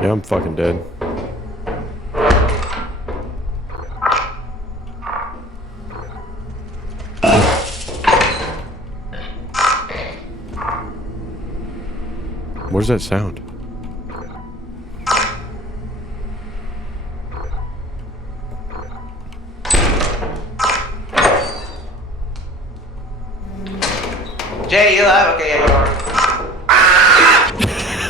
Yeah, I'm fucking dead. Where's that sound? Jay, you alive? Okay, yeah, you are.